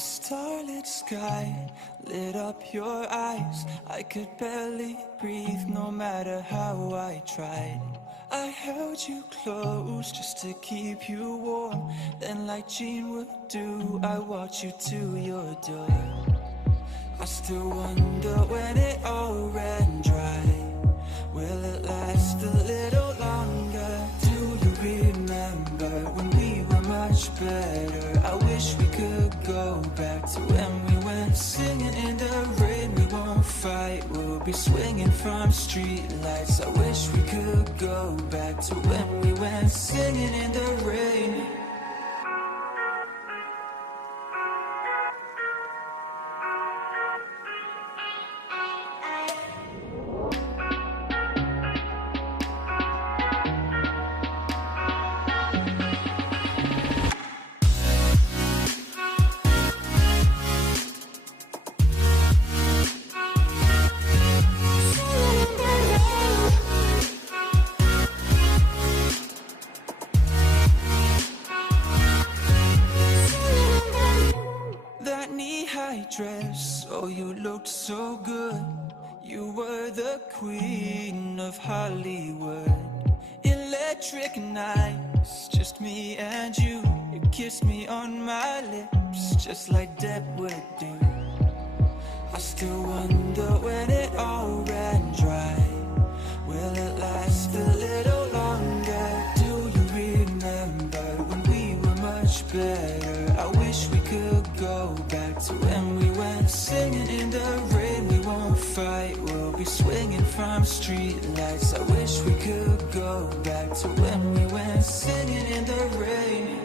A starlit sky lit up your eyes. I could barely breathe no matter how I tried. I held you close just to keep you warm. Then like Jean would do, I walked you to your door. I still wonder when it all ran dry. Will it last a little longer? Do you remember when we were much better? I wish we could go back to when we went singing in the rain. We won't fight, we'll be swinging from street lights. I wish we could go back to when we went singing in the rain. Dress, oh you looked so good. You were the queen of Hollywood. Electric nights, just me and you. You kissed me on my lips, just like Deb would do. I still wonder when it all ran dry. Will it last a little longer? Do you remember when we were much better? I wish we could go back to when we went singing in the rain. We won't fight, we'll be swinging from street lights. I wish we could go back to when we went singing in the rain.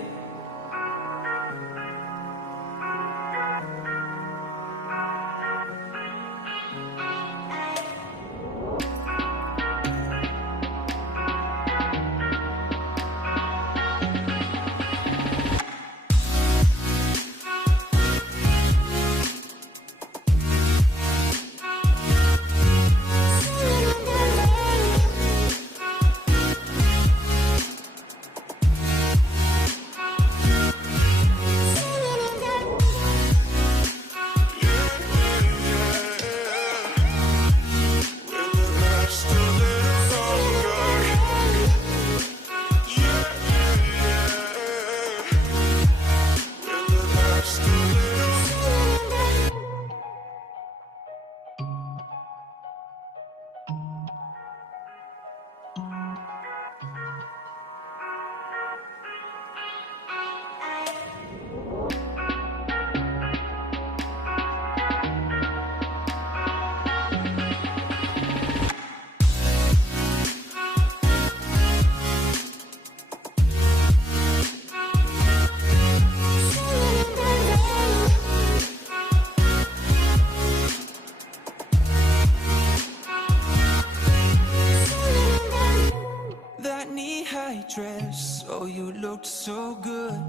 Dress, oh you looked so good.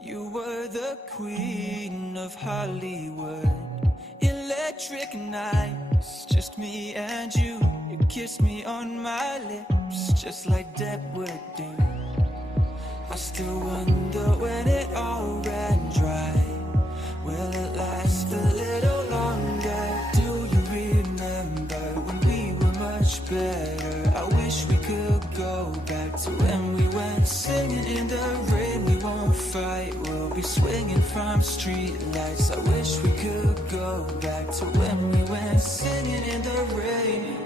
You were the queen of Hollywood. Electric nights, just me and you. You kissed me on my lips, just like Deb would do. I still wonder when it all ran dry. Will it last a little longer? Do you remember when we were much better? I wish we could go back to when we went singing in the rain. We won't fight, we'll be swinging from street lights. I wish we could go back to when we went singing in the rain.